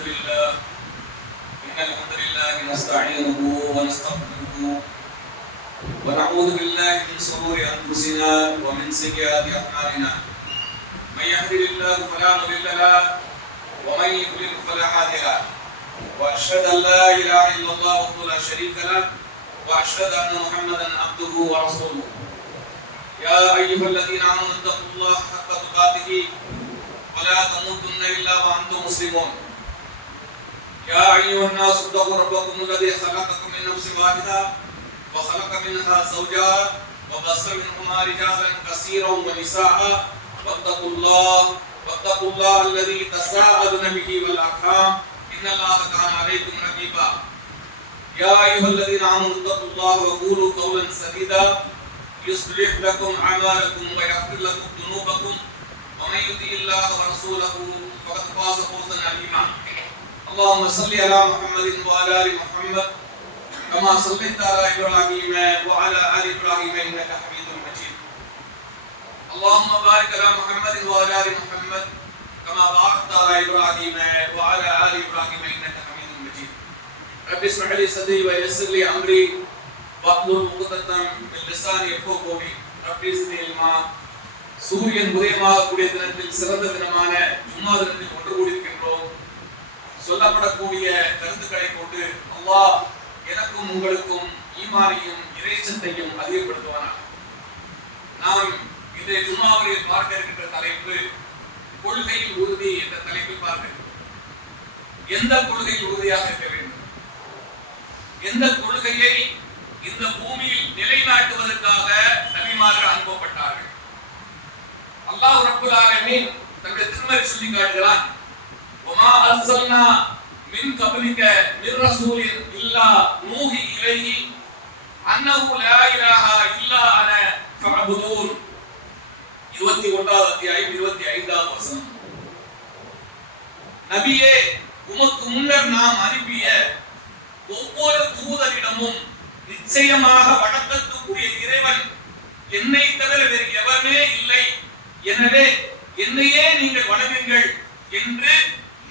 الحمد لله نستعينه ونستغفره ونعوذ بالله من شرور انفسنا ومن سيئات اعمالنا من يهده الله فلا مضل له ومن يضلل فلا هادي له واشهد ان لا اله الا الله وحده لا شريك له واشهد ان محمدا عبده ورسوله يا ايها الذين امنوا اتقوا الله حق تقاته ولا تموتن الا وانتم مسلمون يا ايها الناس اتقوا ربكم الذي خلقكم من نفس واحده وخلق منها زوجها وبث منهما رجالا كثيرا ونساء واتقوا الله الذي تساءلون به والارحام ان الله كان عليكم رقيبا يا ايها الذين امنوا اتقوا الله وقولوا قولا سديدا يصلح لكم اعمالكم ويغفر لكم ذنوبكم ومن يطع الله ورسوله فقد فاز فوزا عظيما اللهم صل على محمد وعلى ال محمد كما صليت على ابراهيم وعلى ال ابراهيم انك حميد مجيد اللهم بارك على محمد وعلى ال محمد كما باركت على ابراهيم وعلى ال ابراهيم انك حميد مجيد رب اشرح لي صدري ويسر لي امري واحلل عقدة من لساني يفقهوا قولي رب زدني علما சூரியன் உதயமாகக்கூடிய தினத்தில் சிறந்த தினமான ஜும்மா தினத்தில் ஒன்று கூடியிருக்கின்றோம். சொல்லப்படக்கூடிய கருத்துக்களை கொண்டு அல்லாஹ் எனக்கும் உங்களுக்கும் ஈமானையும் இறைச்சத்தையும் அதிகப்படுத்துவானார். நாம் இன்றைய ஜும்மாவில் பார்க்க இருக்கின்ற தலைப்பு கொள்கையில் உறுதி என்ற தலைப்பில் பார்க்க. எந்த கொள்கையில் உறுதியாக இருக்க வேண்டும், எந்த கொள்கையை இந்த பூமியில் நிலைநாட்டுவதற்காக நபிமார்கள் அனுப்பப்பட்டார்கள். அல்லாஹ் ரப்பல் ஆலமீன் தன்னுடைய திருமறை சொல்லி காட்டுகிறான், வமா அர்சல்னா மின் கப்லிக மிர் ரசூலின் இல்லா நூஹி இலைஹி அன்னஹு லா இலாஹா இல்லா அன ஃபஅபுதூன். 21வது அத்தியாயம் 25வது வசனம். நபியே, உமக்கு முன்னர் நாம் அனுப்பிய ஒவ்வொரு தூதரிடமும் நிச்சயமாக வணக்கத்துக்குரிய இறைவன் என்னை தவிர வேறு எவருமே இல்லை, எனவே என்னையே நீங்கள் வணங்குங்கள் என்று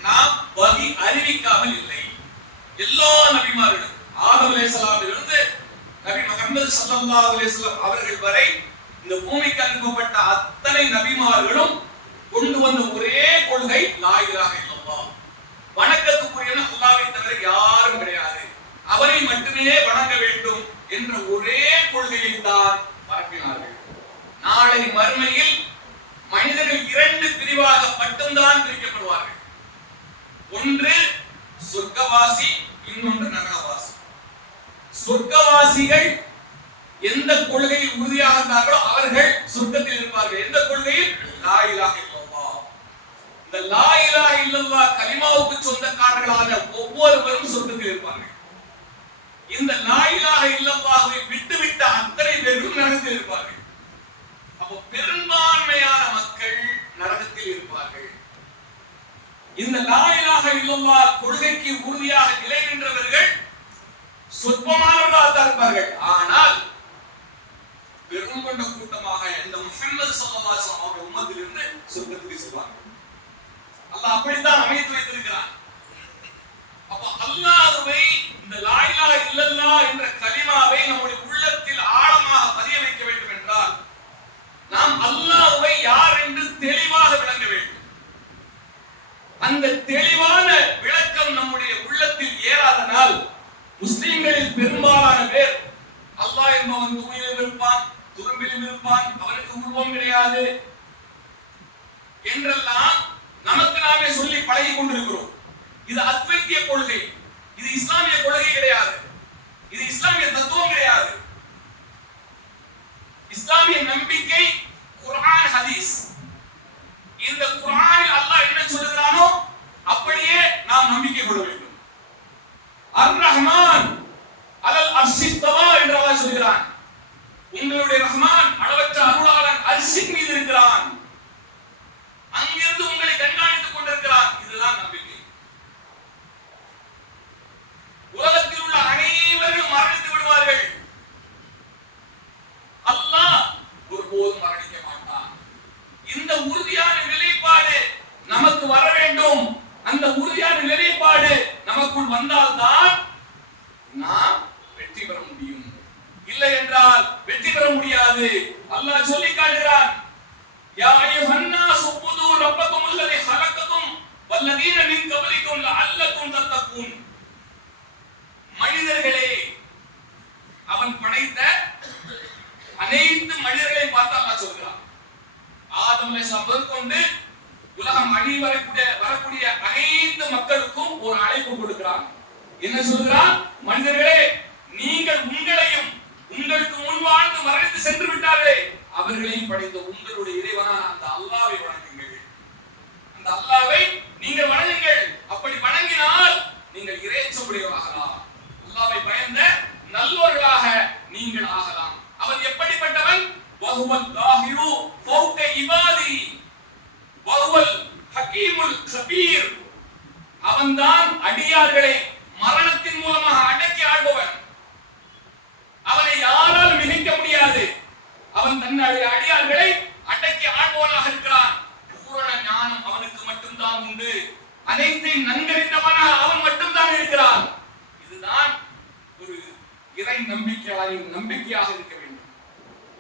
நாம் வகி அறிவிக்காமல் இல்லை. எல்லா நபிமார்களும் ஆதம் அலைஹிஸ்ஸலாமிலிருந்து நபி முஹம்மது ஸல்லல்லாஹு அலைஹி வஸல்லம் அவர்கள் வரை இந்த பூமிக்கு அனுப்பப்பட்ட அத்தனை நபிமார்களும் கொண்டு வந்த ஒரே கொள்கை லா இலாஹ இல்லல்லாஹ். வணக்கத்துக்குரியவன் அல்லாஹ்வை தவிர யாரும் கிடையாது, அவரை மட்டுமே வணங்க வேண்டும் என்ற ஒரே கொள்கையை தான் பரப்பினார்கள். நாளை மறுமையில் மனிதர்கள் 2 பிரிவாக மட்டும்தான் பிரிக்கப்படுவார்கள். ஒன்று சொர்க்கவாசி, இன்னொன்று நரகவாசி. சொர்க்கவாசிகள் எந்த கொள்கையில் உறுதியாக இருந்தார்களோ அவர்கள் சொர்க்கத்தில் இருப்பார்கள். எந்த கொள்கையில்? லா இலாஹ இல்லல்லாஹ். இந்த லா இலாஹ இல்லல்லாஹ் கலிமாவுக்கு சொந்தக்காரர்களான ஒவ்வொருவரும் சொர்க்கத்தில் இருப்பார்கள். இந்த லா இலாஹ இல்லல்லாஹ்வை விட்டுவிட்ட அத்தனை பேரும் நரகத்தில் இருப்பார்கள். அப்போ பெரும்பான்மையான மக்கள் நரகத்தில் இருப்பார்கள். இந்த லா இலாஹ இல்லல்லாஹ் கொள்கைக்கு உறுதியாக நிலை நின்றவர்கள் சொற்பமானவர்களாக தான் இருப்பார்கள். ஆனால் பெரும் கொண்ட கூட்டமாக இந்த முஹம்மது ஸல்லல்லாஹு அலைஹி வஸல்லம் அவருடைய உம்மத்திலிருந்து சொர்க்கத்துக்கு செல்வார்கள். அல்லாஹ் அப்படித்தான் அமைத்து வைத்திருக்கிறான். அப்ப அல்லாஹ்வை இந்த லா இலாஹ இல்லல்லாஹ் என்ற கலிமாவை நம்முடைய உள்ளத்தில் ஆழமாக பதிய வைக்க வேண்டும் என்றால் நாம் அல்லாஹ்வை யார் என்று தெளிவாக விளங்க வேண்டும். அந்த தெளிவான விளக்கம் நம்முடைய உள்ளத்தில் ஏறாதனால் முஸ்லிம்களில் பெரும்பாலான பேர் அல்லாஹ் என்பவன் தூணிலும் இருப்பான், துரும்பிலும் இருப்பான், அவனுக்கு உருவம் கிடையாது என்றெல்லாம் நமக்கு நாமே சொல்லி பழகி கொண்டிருக்கிறோம். இது அத்வைத்திய கொள்கை, இது இஸ்லாமிய கொள்கை கிடையாது, இது இஸ்லாமிய தத்துவம் கிடையாது. இஸ்லாமிய நம்பிக்கை குர்ஆன் ஹதீஸ். இந்த குர்ஆனில் அல்லாஹ் என்ன சொல்கிறானோ அப்படியே நாம் நம்பிக்கை கொள்ள வேண்டும். அர் ரஹ்மான் அலல் அர்ஷி தவா என்று அல்லாஹ் சொல்கிறான். உங்களுடைய ரஹ்மான் அளவற்ற அருளாளன் அர்ஷின் மீது இருக்கிறான், அங்கிருந்து உங்களை கண்காணித்துக் கொண்டிருக்கிறான். இதுதான் நம்பிக்கை. உலகத்தில் உள்ள அனைவரும் மரணித்து விடுவார்கள், அல்லாஹ் ஒருபோதும் மரணிக்க மாட்டான். இந்த உறுதியான நிலைப்பாடு நமக்கு வர வேண்டும். அந்த உறுதியான நிலைப்பாடு நமக்குள் வந்தால்தான் நாம் வெற்றி பெற முடியும். இல்லை என்றால் வெற்றி பெற முடியாது. அல்லாஹ் சொல்லி காட்டுகிறான், யா அய்யுஹன்னாஸ் உபுது ரப்பக்கும் அல்லதி ஹலகக்கும் வல்லதீன மின் கப்லிக்கும் லஅல்லக்கும் தத்தகூன். மனிதர்களே, அவன் படைத்த அனைத்து மனிதர்களையும் பார்த்து அல்லாஹ் சொல்கிறான். ஆதம் அலைஹிஸ்ஸலாம் முதற்கொண்டு உலகம் அழி வரக்கூடிய அனைத்து மக்களுக்கும் ஒரு அழைப்பு கொடுக்கிறான். என்ன சொல்கிறான்? மனிதர்களே, நீங்கள் உங்களையும் உங்களுக்கு முன் வாழ்ந்து மரணித்து சென்று விட்டார்களே அவர்களையும் படைத்த உங்களுடைய இறைவனான அந்த அல்லாஹ்வை வணங்குங்கள். அந்த அல்லாஹ்வை நீங்கள் வணங்குங்கள். அப்படி வணங்கினால் நீங்கள் இறையச்சமுடையவர்களாகலாம். அல்லாஹ்வை பயந்த நல்லோர்களாக நீங்கள் ஆகலாம். அவன் எப்படிப்பட்டவன்? வஹுவல் தாஹிரு ஃபௌக இபாதி வஹுவல் ஹகீமுல் கபீர். அவன்தான் அடியார்களை மரணத்தின் மூலமாக அடக்கி ஆள்பவன். அவனை யாரால் மிகைக்க முடியாது. அவன் தன்னுடைய அடியார்களை அடக்கி ஆள்பவனாக இருக்கிறான். பூரண ஞானம் அவனுக்கு மட்டும்தான் உண்டு. அனைத்தையும் நன்கறிந்தவனாக அவன் மட்டும்தான் இருக்கிறான். இதுதான் ஒரு இறை நம்பிக்கையாக இருக்க வேண்டும்.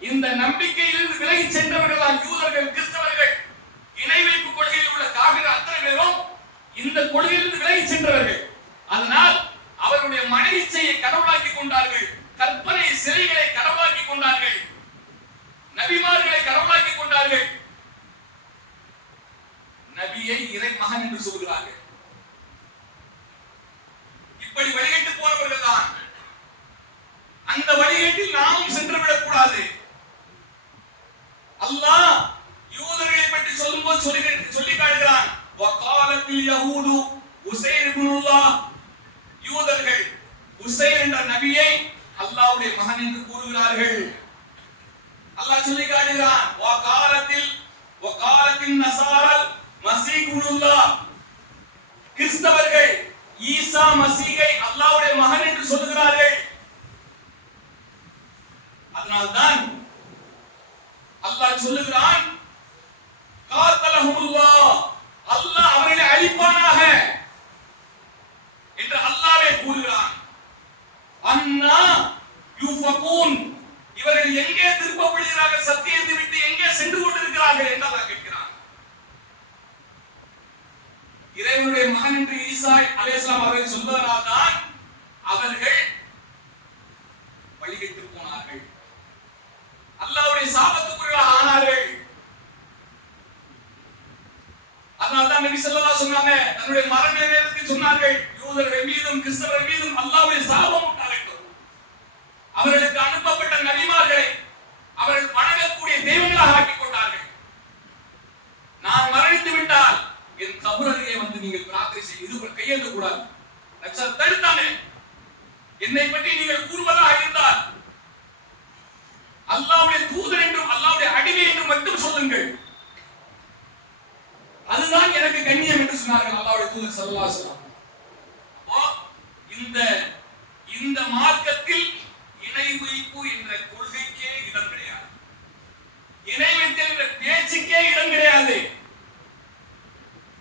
இந்த நம்பிக்கையிலிருந்து விலகி சென்றவர்கள் தான் யூதர்கள், கிறிஸ்தவர்கள், இணை வைப்பு கொள்கையில் உள்ள காவிரி அத்தனை பேரும் இந்த கொள்கையிலிருந்து விலகி சென்றவர்கள். அதனால் அவர்களுடைய மன இச்சையை கடவுளாக்கி கொண்டார்கள். கற்பனை சிலைகளை கடவுளாக்கி கொண்டார்கள். நபிமார்களை கடவுளாக்கி கொண்டார்கள். நபியை இறை மகன் என்று சொல்கிறார்கள். இப்படி வழிகட்டு போனவர்கள் தான். அந்த வழிகட்டில் நாமும் சென்று விடக்கூடாது. அல்லாஹ் யூதர்களை பற்றி சொல்லும்போது சொல்லி காட்டுகிறான், வகாலத்தில் யஹூது உஸைர் இப்னுல்லாஹ். யூதர்கள் உஸைர் என்ற நபியை அல்லாஹ்வுடைய மகன் என்று கூறுகிறார்கள். அல்லாஹ் சொல்லி காட்டுகிறான், வகாலத்தின் நஸாரல் மஸீஹ் இப்னுல்லாஹ். கிறிஸ்தவர்கள் ஈசா மஸீஹை அல்லாஹ்வுடைய மகன் என்று சொல்கிறார்கள். அதனால்தான் அல்லாஹ் சொல்லுகிறான், காத்தலஹுமுல்லாஹ், அல்லாஹ் அவர்களை அழிப்பானாக என்று அல்லாஹ்வே கூறுகிறான். அன்னா யுஃபகூன், இவர்கள் எங்கே திருப்பப்படுகிறார்கள், சத்தியத்தை விட்டு எங்கே சென்று கொண்டிருக்கிறார்கள் என்று அல்லாஹ் கேட்கிறான். இறைவனுடைய மகன் என்று ஈசா அலைஹிஸ்ஸலாம் அவர்கள் சொல்வதனால் தான் அவர்கள் வழிகட்டு போனார்கள். அல்லாஹ்வுடைய சாபத்துக்குரியவர்களாக ஆனார்கள். அதனால்தான் நபி ஸல்லல்லாஹு அலைஹி சொன்னாங்க, தன்னுடைய மரண நேரத்தில் சொன்னார்கள், யூதர்கள் மீதும் கிறிஸ்தவர்கள் மீதும் அல்லாஹ்வுடைய சாபம் உண்டாகட்டும். அவர்களுக்கு அனுப்பப்பட்ட நபிமார்களை அவர்கள் வணங்கக்கூடிய தெய்வங்களாக ஆக்கிக் கொண்டார்கள். நான் மரணித்து விட்டால் என் கபர் அருகே வந்து நீங்கள் பிரார்த்தனை செய்ய இது கையெழுத்த கூடாது. தடுத்தாங்க. என்னை பற்றி நீங்கள் கூறுவதாக இருந்தால் அல்லாஹ்வுடைய தூதர் என்றும் அல்லாஹ்வுடைய அடிமை என்றும் மட்டும் சொல்லுங்கள். அதுதான் எனக்கு கண்ணியம் என்று சொன்னார்கள் அல்லாஹ்வுடைய தூதர் ஸல்லல்லாஹு அலைஹி வஸல்லம். இந்த மார்க்கத்தில் இணை வைப்பு என்ற கொள்கைக்கே இடம் கிடையாது. இணை வைத்தல் என்ற பேச்சுக்கே இடம் கிடையாது.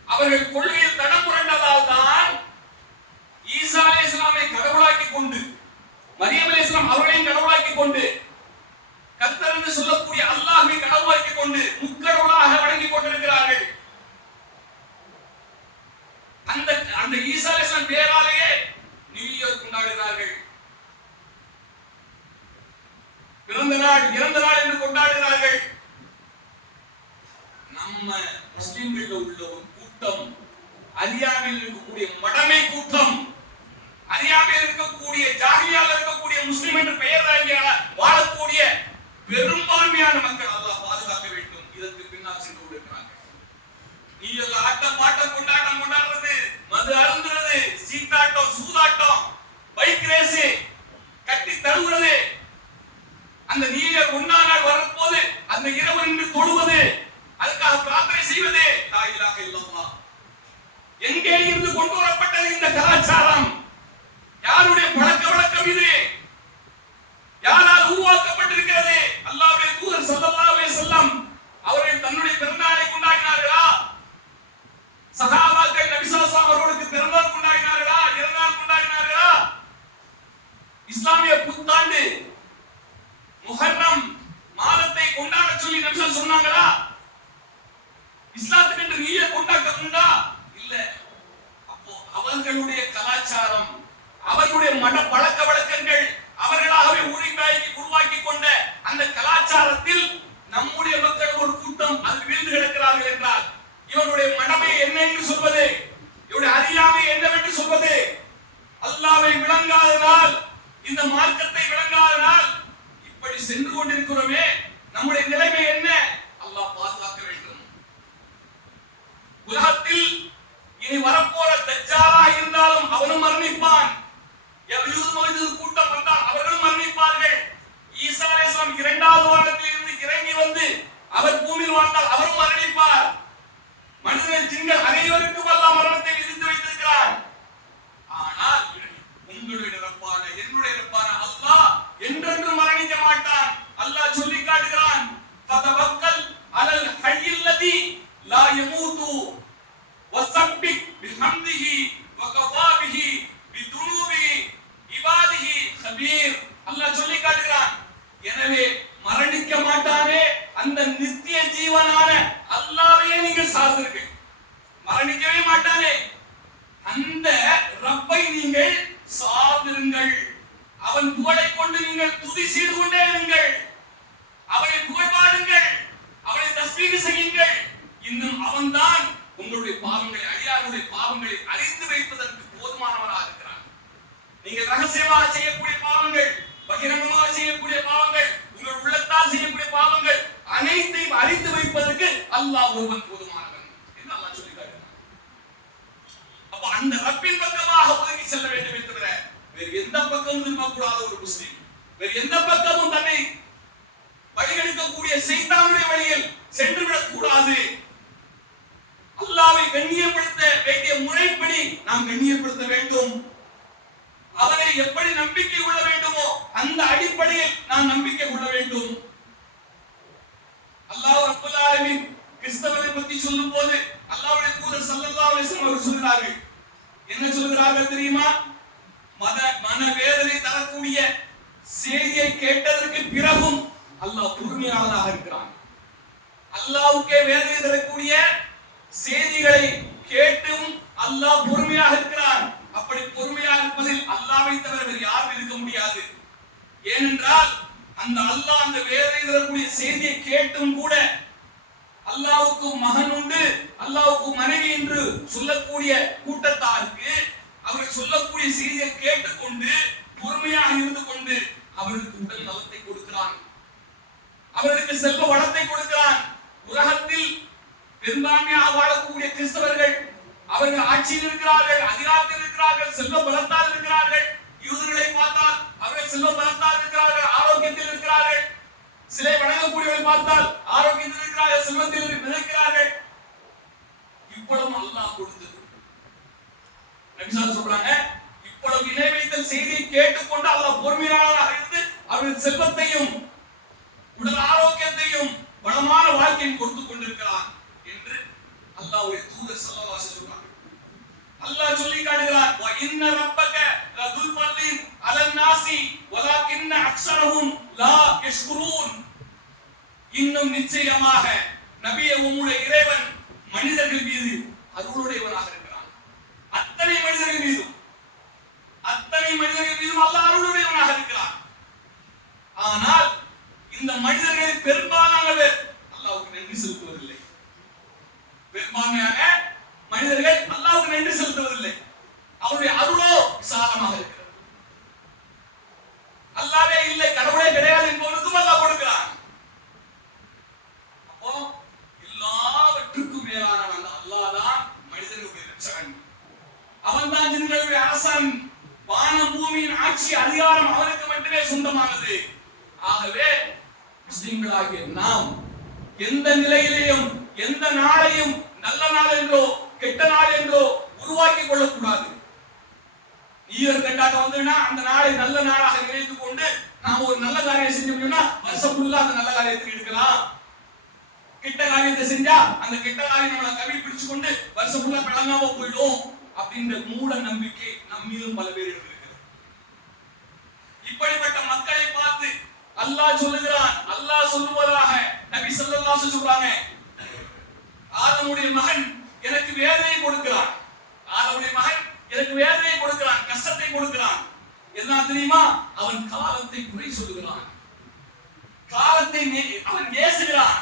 அவர்கள் கொள்கையில் தடம் புரண்டதால் தான் ஈசா அலைஹிஸ்ஸலாமை கடவுளாக்கி கொண்டு, மரியம் அலைஹிஸ்ஸலாம் அவர்களையும் கடவுளாக்கி கொண்டு, கர்த்தர் என்று சொல்லக்கூடிய அல்லாஹ்வை கடவுளாக்கி கொண்டு முக்கடவுளாக வணங்கிக் கொண்டிருக்கிறார்கள். அந்த ஈசா அலைஹிஸ்ஸலாம் பேராலேயே நியூ இயர் கொண்டாடுகிறார்கள். பிறந்த நாள் என்று கொண்டாடுகிறார்கள். நம்ம முஸ்லிம்களில் உள்ள ஒரு கூட்டம், அறியாமையில் இருக்கக்கூடிய மடமை கூட்டம், அறியாமையில் இருக்கக்கூடிய ஜாஹிலியால இருக்கக்கூடிய முஸ்லிம் என்று பெயர் வாழக்கூடிய பெரும்பான்மையான மக்கள் அல்லாஹ் பாதுகாக்க வேண்டும். இதற்கு பின்னால் சென்று கொண்டிருக்கிறார்கள். நீ எல்லாம் ஆட்டம் பாட்டம் கொண்டாடுறது, மது அருந்துறது, சீட்டாட்டம், சூதாட்டம், பைக் ரேஸ், கட்டி தழுவுறது, அந்த நீயர் ஒன்னா நாள் வரும்போது அந்த இரவு நின்று தொழுவது, அதுக்காக பிரார்த்தனை செய்வது, லா இலாஹ இல்லல்லாஹ். எங்கே இருந்து கொண்டு வரப்பட்டது இந்த கலாச்சாரம்? யாருடைய பழக்க வழக்கம் இது? யாரால் உருவாக்கப்பட்டிருக்கிறது? அல்லாஹ்வுடைய தூதர் ஸல்லல்லாஹு அலைஹி வஸல்லம் அவர்கள் தன்னுடைய பிறந்தநாளை கொண்டாடினார்களா? சஹாபாக்கள் நபி ஸல்லல்லாஹு அலைஹி வஸல்லம் அவர்களுக்கு பிறந்தநாள் கொண்டாடினார்களா? இறந்தநாள் இஸ்லாத்துக்கு என்று நீயே கொண்டாட்டம் உண்டா? இல்ல. அப்போ அவர்களுடைய கலாச்சாரம், அவர்களுடைய மன பழக்க வழக்கங்கள், அவர்களாகவே உருவாக்கி கொண்ட அந்த கலாச்சாரத்தில் நம்முடைய மக்கள் ஒரு கூட்டம் அது வீழ்ந்து கிடக்கிறார்கள் என்றால் இவருடைய மனமே என்ன என்று சொல்வது, இவருடைய அறியாமை என்னவென்று சொல்வது? அல்லாஹ்வை விளங்காதனால், இந்த மார்க்கத்தை விளங்காதனால் இப்படி சென்று கொண்டிருக்கிறோமே, நம்முடைய நிலைமை என்ன? அல்லாஹ் பாதுகாக்க வேண்டும். உலகத்தில் இனி வரப்போற தஜ்ஜாலா இருந்தாலும் அவனும் மரணிப்பான். கூட்டம் வந்தால் அவர்களும் மரணிப்பார்கள். ஈசா அலைஹிஸ்ஸலாம் இரண்டாவது வானத்தில் இருந்து இறங்கி வந்து அவர் பூமியில் வாழ்ந்தால் அவரும் மரணிப்பார். மனிதர்கள், ஜின்கள் அனைவருக்கும் அல்லாஹ் மரணத்தை விதித்து வைத்திருக்கிறான். ஆனால் உங்களுடைய ரப்பான, என்னுடைய ரப்பான அல்லாஹ் என்றென்றும் மரணிக்க மாட்டான். அல்லாஹ் சொல்லி காட்டுகிறான், ஃபதவக்கல் அலல் ஹய்யில் லதி லா யமூது வஸப்பிக் பிஹம்திஹி வகஃபா பிஹி பிதுனூபி இபாதிஹி கபீர். அல்லாஹ் சொல்லி காட்டுகிறான். எனவே மரணிக்க மாட்டானே அந்த நித்திய ஜீவனான அல்லாஹ்வையே நீங்கள் சார்ந்தீர்கள். மரணிக்கவே மாட்டானே அந்த ரப்பை நீங்கள் சார்ந்திருங்கள். அவன் புகழை கொண்டு நீங்கள் துதி செய்து கொண்டே இருங்கள். அவனை புகழ்பாடுங்கள், அவனை தஸ்பீஹ் செய்யுங்கள். இன்னும் அவன்தான் உங்களுடைய பாவங்களை, அடியாருடைய பாவங்களை அறிந்து வைப்பதற்கு போதுமானவனாக இருக்கிறான். நீங்கள் ரகசியமாக செய்யக்கூடிய பாவங்கள், பகிரங்கமாக செய்யக்கூடிய பாவங்கள், உங்கள் உள்ளத்தால் செய்யக்கூடிய பாவங்கள் அனைத்தையும் அறிந்து வைப்பதற்கு அல்லாஹ் ஒருவன் போதுமானவன் என்று அல்லாஹ் சொல்லி காட்டுகிறான். அப்ப அந்த ரப்பின் பக்கமாக ஒதுங்கி செல்ல வேண்டும் என்கிற வேறு எந்த பக்கமும் திரும்பக்கூடாத ஒரு முஸ்லிம், வேறு எந்த பக்கமும் தன்னை வழிகெடுக்கக்கூடிய சைத்தானுடைய வழியில் சென்று விடக்கூடாது. அல்லாஹ்வை கண்ணியப்படுத்த வேண்டிய முறைப்படி நாம் கண்ணியப்படுத்த வேண்டும். அவரை எப்படி நம்பிக்கை கொள்ள வேண்டுமோ அந்த அடிப்படையில் நாம் நம்பிக்கை கொள்ள வேண்டும். அல்லாஹ் ரப்பல் ஆலமீன் கிறிஸ்தவரை பற்றி சொல்லும்போது அல்லாஹ்வுடைய தூதர் ஸல்லல்லாஹு அலைஹி வஸல்லம் அவர்கள் சொல்கிறார்கள். என்ன சொல்கிறார்கள் தெரியுமா? மனவேதனை தரக்கூடிய செய்தியை கேட்டதற்கு பிறகும் அல்லாஹ் பொறுமையாளனாக இருக்கிறான். அல்லாஹ்வுக்கே வேதனை தரக்கூடிய செய்திகளை கேட்டும் அல்லாஹ் பொறுமையாக இருக்கிறான். அப்படி பொறுமையாக இருப்பதில் அல்லாஹ்வை தவிர வேறு யாரும் இருக்க முடியாது. ஏனென்றால் அந்த அல்லாஹ் அந்த வேதனை தரக்கூடிய செய்தியை கேட்டும் கூட அல்லாஹ்வுக்கு மகன் உண்டு, அல்லாஹ்வுக்கு மனைவி என்று சொல்லக்கூடிய கூட்டத்தாருக்கு அவர்கள் சொல்லக்கூடிய செய்தியை கேட்டுக்கொண்டு பொறுமையாக இருந்து கொண்டு அவர்களுக்கு உடல் நலத்தை கொடுக்கிறான், அவர்களுக்கு செல்வ வளத்தை கொடுக்கிறான். உலகத்தில் பெரும்பான்மையாக வாழக்கூடிய கிறிஸ்தவர்கள் அவர்கள் ஆட்சியில் இருக்கிறார்கள், அதிகாரத்தில் இருக்கிறார்கள், செல்வ பலத்தால் இருக்கிறார்கள். யூதர்களை பார்த்தால் அவர்கள் செல்வ பலத்தால் இருக்கிறார்கள், ஆரோக்கியத்தில் இருக்கிறார்கள். சிலை வணங்கக்கூடியவர்களை பார்த்தால் ஆரோக்கியத்தில் இருக்கிறார்கள், செல்வத்தில் மிதக்கிறார்கள். இவ்வளவு அல்லாஹ் கொடுத்தது. நபிகள் சொல்றாங்க, இவ்வளவு இணை வைத்தல் செய்தியை கேட்டுக்கொண்டு அல்லாஹ் பொறுமையாளராக இருந்து அவர்கள் செல்வத்தையும் உடல் ஆரோக்கியத்தையும் வளமான வாழ்க்கையும் கொடுத்து கொண்டிருக்கிறான் என்று அல்லாஹ்வுடைய தூதர் ஸல்லல்லாஹு அலைஹி வஸல்லம் சொல்றாங்க. அல்லாஹ் சொல்லி காட்டுகிறான், வ இன்ன ரப்பக லதுல் ஃபல்லின் அலன் நாசி வலாகின்ன அக்ஸரஹும் லா யஷ்குரூன். இன்னும் நிச்சயமாக நபியே, உம்முடைய இறைவன் மனிதர்கள் மீது அருளுடையவனாக இருக்கிறான். அத்தனை மனிதர்கள் மீதும் அல்லாஹ் அருளுடையவனாக இருக்கிறான். ஆனால் இந்த மனிதர்களில் பெரும்பாலானவர் அல்லாஹ்வுக்கு நன்றி செலுத்துவதில்லை. பெரும்பான்மையான மனிதர்கள் அல்லாஹ்வுக்கு நன்றி செலுத்துவதில்லை. அவருடைய அருளோ விசாலமாக இருக்கிறது. அல்லாஹ்வே இல்லை, கடவுளே கிடையாது என்பவனுக்கும் அல்லாஹ் கொடுக்கிறான். அப்போ எல்லாவற்றுக்கும் மேலானவன் அல்லாஹ் தான் மனிதனுடைய இரட்சகன். அவன் தான் ஜின்களுடைய அரசன். வானம் பூமியின் ஆட்சி அதிகாரம் அவனுக்கு மட்டுமே சொந்தமானது. ஆகவே முஸ்லிம்களாகிய நாம் எந்த நிலையிலேயும் எந்த நாளையும் நல்ல நாள் என்றோ கெட்ட நாள் என்றோ உருவாக்கி கொள்ளக்கூடாது. ஈயர் கட்டாக வந்துன்னா அந்த நாளை நல்ல நாளாக நினைத்துக் கொண்டு நாம் ஒரு நல்ல காரியம் செஞ்சோம்னா வருஷம் ஃபுல்லா அந்த நல்ல காரியத்தை எடுக்கலாம். கெட்ட காரியத்தை செஞ்சா அந்த கெட்ட காரியம் நம்மளை கவி பிடிச்சு கொண்டு வருஷம் ஃபுல்லா விளங்காம போயிடும் அப்படின்ற மூட நம்பிக்கை நம்மிலும் பல பேர் இருக்கிறது. இப்படிப்பட்ட மக்களை பார்த்து அல்லாஹ் சொல்லுகிறான். அல்லாஹ் சொல்லுவதாக நபி ஸல்லல்லாஹு அலைஹி வஸல்லம் சொல்றாங்க, ஆதமுடைய மகன் எனக்கு வேதனையை கொடுக்கிறான், ஆதமுடைய மகன் எனக்கு வேதனையை கொடுக்கிறான், கஷ்டத்தை கொடுக்கிறான். என்ன தெரியுமா? அவன் காலத்தை குறை சொல்லுகிறான், காலத்தை அவன் ஏசுகிறான்.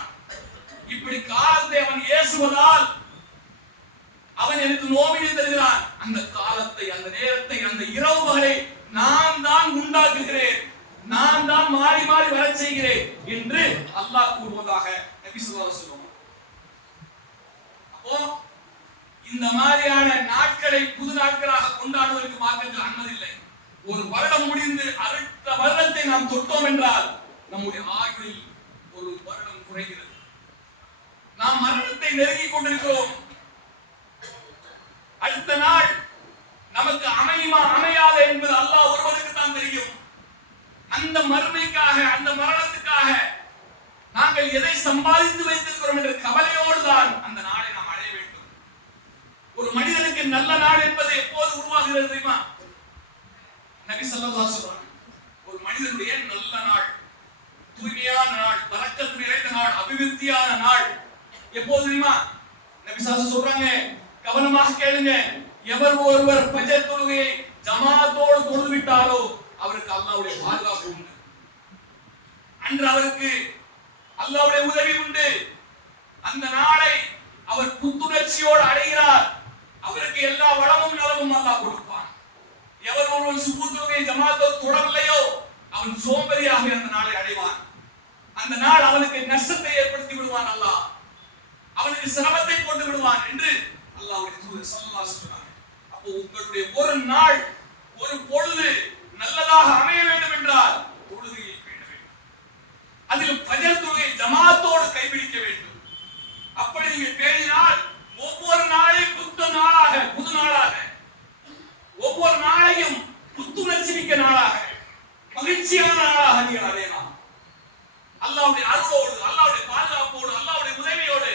இப்படி காலத்தை அவன் ஏசுவதால் அவன் எனக்கு நோவினை தருகிறான். அந்த காலத்தை, அந்த நேரத்தை, அந்த இரவுகளை நான் தான் உண்டாக்குகிறேன், நான் தான் மாறி மாறி வர செய்கிறேன் என்று அல்லாஹ் கூறுவதாக நபி ஸல்லல்லாஹு அலைஹி வஸல்லம். அப்போ இந்த மாதிரியான நாட்களை புது நாட்களாக கொண்டாடுவதற்கு மார்க்கத்தில் அனுமதி இல்லை. ஒரு வருடம் முடிந்து அடுத்த வருடத்தை நாம் தொட்டோம் என்றால் நம்முடைய ஆயுளில் ஒரு வருடம் குறைகிறது. நாம் மரணத்தை நெருங்கிக் கொண்டிருக்கிறோம். அடுத்த நாள் நமக்கு அமையுமா அமையாது என்பது அல்லாஹ் ஒருவருக்கு தான் தெரியும். அந்த மறுமைக்காக, அந்த மரணத்துக்காக நாங்கள் எதை சம்பாதித்து வைத்திருக்கிறோம் என்ற கவலையோடு தான் அந்த நாளை நாம் அடைய வேண்டும். ஒரு மனிதனுக்கு நல்ல நாள் என்பது எப்போது உருவாகிறது தெரியுமா? நபி ஸல்லல்லாஹு அலைஹி வஸல்லம் ஒரு மனிதனுடைய நல்ல நாள், தூய்மையான நாள், பரக்கத்து நிறைந்த நாள், அபிவிருத்தியான நாள் எப்போது தெரியுமா? நபி ஸல்லல்லாஹு அலைஹி வஸல்லம் சொல்றாங்க, கவனமாக கேளுங்க, எவர் ஒருவர் ஃபஜர் தொழுகையை ஜமாத்தோடு தொழுது விட்டாரோ அவருக்கு அல்லாஹ்வுடைய பாதுகாப்பு உண்டு, அன்று அவருக்கு அல்லாஹ்வுடைய உதவி உண்டு, அந்த நாளை அவர் புத்துணர்ச்சியோடு அடைகிறார், அவருக்கு எல்லா வளமும் நலமும் அல்லாஹ் கொடுப்பான். எவர் ஒருவன் சுபஹ் தொழுகையை ஜமாத்தோடு தொடரலையோ அவன் சோம்பேறியாக அந்த நாளை அடைவான். அந்த நாள் அவனுக்கு நஷ்டத்தை ஏற்படுத்தி விடுவான், அல்லாஹ் அவனுக்கு சிரமத்தை போட்டு விடுவான் என்று அல்லாஹ்வுடைய தூதர் ஸல்லல்லாஹு அலைஹி வஸல்லம் சொன்னார். அப்போ உங்களுடைய ஒரு நாள், ஒரு பொழுது நல்லதாக அமைய வேண்டும் என்றால் தொழுகையை பேண வேண்டும், அதில் ஃபஜர் தொழுகை ஜமாத்தோடு கைபிடிக்க வேண்டும். அப்படி நீங்கள் பேணினால் ஒவ்வொரு நாளையும் புது நாளாக, ஒவ்வொரு நாளையும் புத்துணர்ச்சி மிக்க நாளாக, மகிழ்ச்சியான நாளாக நீங்கள் அடையலாம். அல்லாஹ்வுடைய அருளோடு, அல்லாஹ்வுடைய பாதுகாப்போடு, அல்லாஹ்வுடைய உதவியோடு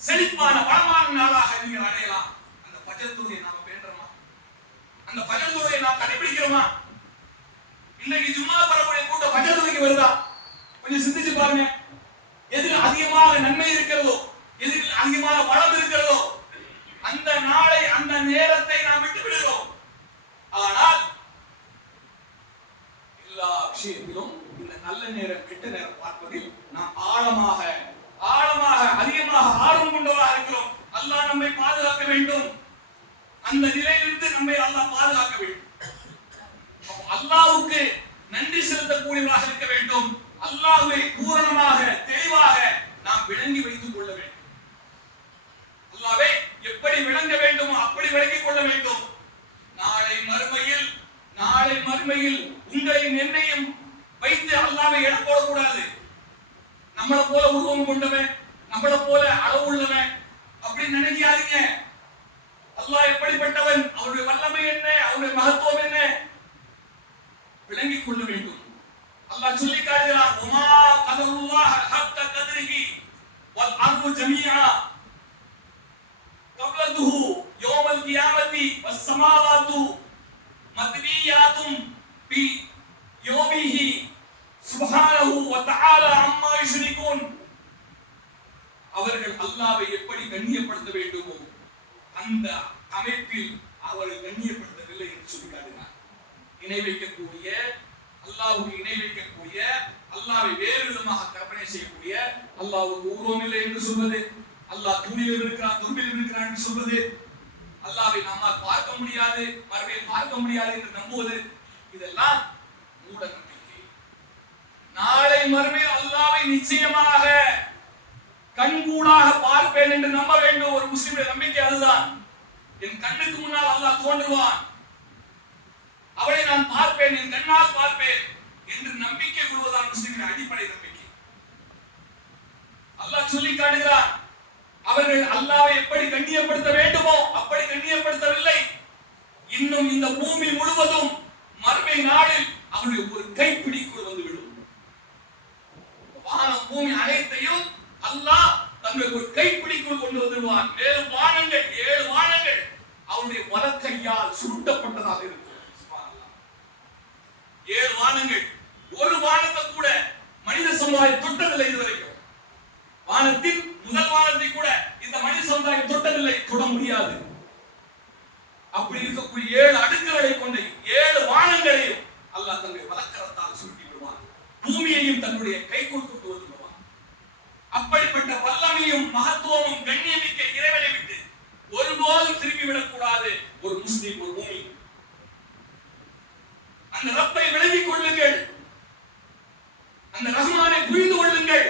செழிப்பான வளமான நாளாக நீங்கள் அடையலாம். அந்த ஃபஜர் தொழுகையை நாம பேணுறோமா? அந்த ஃபஜர் தொழுகையை நாம் கடைபிடிக்கிறோமா? இன்னைக்கு ஜும்மா வரக்கூடிய கூட்டம் ஃபஜர் தொழுகைக்கு வருதா? கொஞ்சம் சிந்திச்சு பாருங்க. எதில் அதிகமாக நன்மை இருக்கிறதோ, எதில் அதிகமான வளம் இருக்கிறதோ அந்த நாளை, அந்த நேரத்தை நாம் விட்டு விடுகிறோம். ஆனால் எல்லா விஷயத்திலும் இந்த நல்ல நேரம் கெட்ட நேரம் பார்ப்பதில் நாம் ஆழமாக அதிகமாக ஆர்வம் கொண்டவராக இருக்கிறோம். அல்லாஹ் நம்மை பாதுகாக்க வேண்டும், அந்த நிலையிலிருந்து நம்மை அல்லாஹ் பாதுகாக்க வேண்டும். அல்லாஹ்வுக்கு நன்றி செலுத்தக்கூடியவராக இருக்க வேண்டும். அல்லாஹ்வை பூரணமாக தெளிவாக நாம் விளங்கி வைத்துக் கொள்ள வேண்டும். அல்லாஹ்வை எப்படி விளங்க வேண்டுமோ அப்படி விளங்கிக் கொள்ள வேண்டும். நாளை மறுமையில் உங்களையும் என்னையும் வைத்து அல்லாஹ்வை எடை போடக்கூடாது. நம்மளை போல உருவம் கொண்டவன், நம்மளை போல அளவு உள்ளவன் அப்படின்னு நினைக்காதீங்க. அல்லாஹ் எப்படிப்பட்டவன், அவருடைய வல்லமை என்ன, அவருடைய மகத்துவம் என்ன விளங்கிக் கொள்ள வேண்டும். அல்லாஹ் சொல்லி காட்டுகிறார், உமா கதருல்லாஹ் ஹக்க கத்ரிஹி வல் அர்து ஜமீஆ கப்லதுஹு யௌமல் கியாமத்தி வஸ் ஸமாவாத்து மத்வியாத்தும் பி யௌமிஹி சுப்ஹானஹு வ தஆலா அம்மா யுஷ்ரிகூன். அவர்கள் அல்லாஹ்வை எப்படி கண்ணியப்படுத்த வேண்டுமோ அந்த அமைப்பில் அவர்கள் கண்ணியப்படுத்தவில்லை என்று சொல்லி காட்டினார். இணை வைக்கக்கூடிய, அல்லாஹ்வுக்கு இணை வைக்கக்கூடிய, அல்லாஹ்வை வேறு விதமாக கற்பனை செய்யக்கூடிய, அல்லாஹ்வுக்கு உருவம் இல்லை என்று சொல்வது, அல்லாஹ் தூணில் இருக்கிறான், துரும்பில் இருக்கிறான் என்று சொல்வது, அல்லாஹ்வை நம்மால் பார்க்க முடியாது, மறுபடியும் பார்க்க முடியாது என்று நம்புவது, இதெல்லாம் மூட நம்பிக்கை. நாளை மறுமையில் அல்லாஹ்வை நிச்சயமாக கண்கூடாக பார்ப்பேன் என்று நம்ப வேண்டும். ஒரு முஸ்லிமுடைய நம்பிக்கை அதுதான். என் கண்ணுக்கு முன்னால் அல்லாஹ் தோன்றுவான், அவளை நான் பார்ப்பேன், என் கண்ணால் பார்ப்பேன் என்று நம்பிக்கை கொள்வதுதான் முஸ்லிமின் அடிப்படை நம்பிக்கை. அல்லாஹ் சொல்லி காட்டுகிறான், அவர்கள் அல்லாஹ்வை எப்படி கண்ணியப்படுத்த வேண்டுமோ அப்படி கண்ணியப்படுத்தவில்லை. இன்னும் இந்த பூமி முழுவதும் மறுமை நாளில் அவருடைய ஒரு கைப்பிடிக்குள் வந்துவிடும். வானம் பூமி அனைத்தையும் அல்லாஹ் தன்னுடைய ஒரு கைப்பிடிக்குள் கொண்டு வந்துடுவான். மேலும் வானங்கள், 7 வானங்கள் அவருடைய வலக்கையால் சுருட்டப்பட்டதாக இருக்கும். 7 வானங்கள், ஒரு வானத்தை கூட மனித சமுதாயம் தொட்டதில்லை இதுவரைக்கும். வானத்தின் முதல் வானத்தை கூட இந்த மனித சமுதாயம் தொட்டதில்லை, தொட முடியாது. அப்படி இருக்கக்கூடிய 7 அடுக்குகளை கொண்ட 7 வானங்களையும் அல்லாஹ் தன்னுடைய வலக்கரத்தால் சுருட்டி விடுவான். பூமியையும் தன்னுடைய கைக்குள் கொண்டு வந்து விடுவான். அப்படிப்பட்ட வல்லமையும் மகத்துவமும் கண்ணியமிக்க இறைவனை விட்டு ஒருபோதும் திரும்பி விடக்கூடாது ஒரு முஸ்லிம், ஒரு பூமி. அந்த ரப்பை விளங்கிக் கொள்ளுங்கள், அந்த ரஹ்மானை புரிந்து கொள்ளுங்கள்.